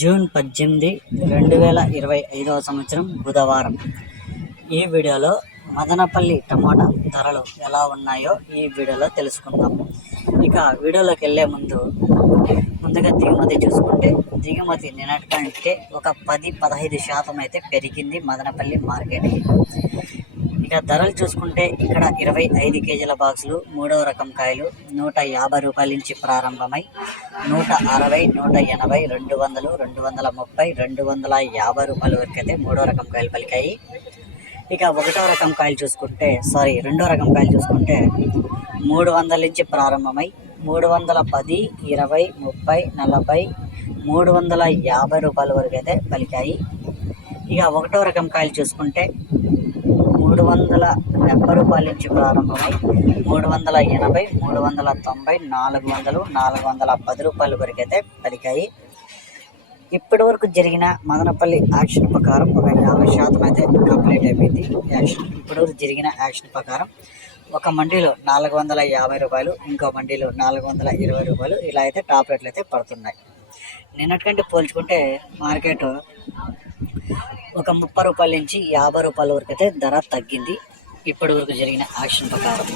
June 18, 2025 సంవత్సరం బుధవారం. ఈ వీడియోలో మదనపల్లి టమాటా ధరలు ఎలా ఉన్నాయో ఈ వీడియోలో తెలుసుకుందాం. ఇక వీడియోలోకి వెళ్ళే ముందుగా దిగుమతి చూసుకుంటే దిగుమతి నిన్నటికంటే ఒక 10-15% అయితే పెరిగింది మదనపల్లి మార్కెట్కి. ఇక ధరలు చూసుకుంటే ఇక్కడ 25 కేజీల బాక్సులు మూడవ రకం కాయలు 150 రూపాయల నుంచి ప్రారంభమై 160, 180, 200, 230, 250 రూపాయల వరకు అయితే మూడో రకం కాయలు పలికాయి. ఇక రెండో రకం కాయలు చూసుకుంటే 300 నుంచి ప్రారంభమై 310, 20, 30, 40, 350 రూపాయల వరకు అయితే పలికాయి. ఇక ఒకటో రకం కాయలు చూసుకుంటే 370 రూపాయల నుంచి ప్రారంభమై 380, 390, 400, 410 రూపాయల వరకు అయితే పలికాయి. ఇప్పటి వరకు జరిగిన మదనపల్లి యాక్షన్ ప్రకారం ఒక 50% అయితే కంప్లీట్ అయిపోయింది. ఇప్పటివరకు జరిగిన యాక్షన్ ప్రకారం ఒక మండీలో 450 రూపాయలు, ఇంకో మండీలో 420 రూపాయలు, ఇలా అయితే టాప్ రేట్లు అయితే పడుతున్నాయి. నిన్నటికంటే పోల్చుకుంటే మార్కెట్ ఒక 30 రూపాయల నుంచి 50 రూపాయల వరకు అయితే ధర తగ్గింది ఇప్పటి వరకు జరిగిన యాక్షన్ ప్రకారం.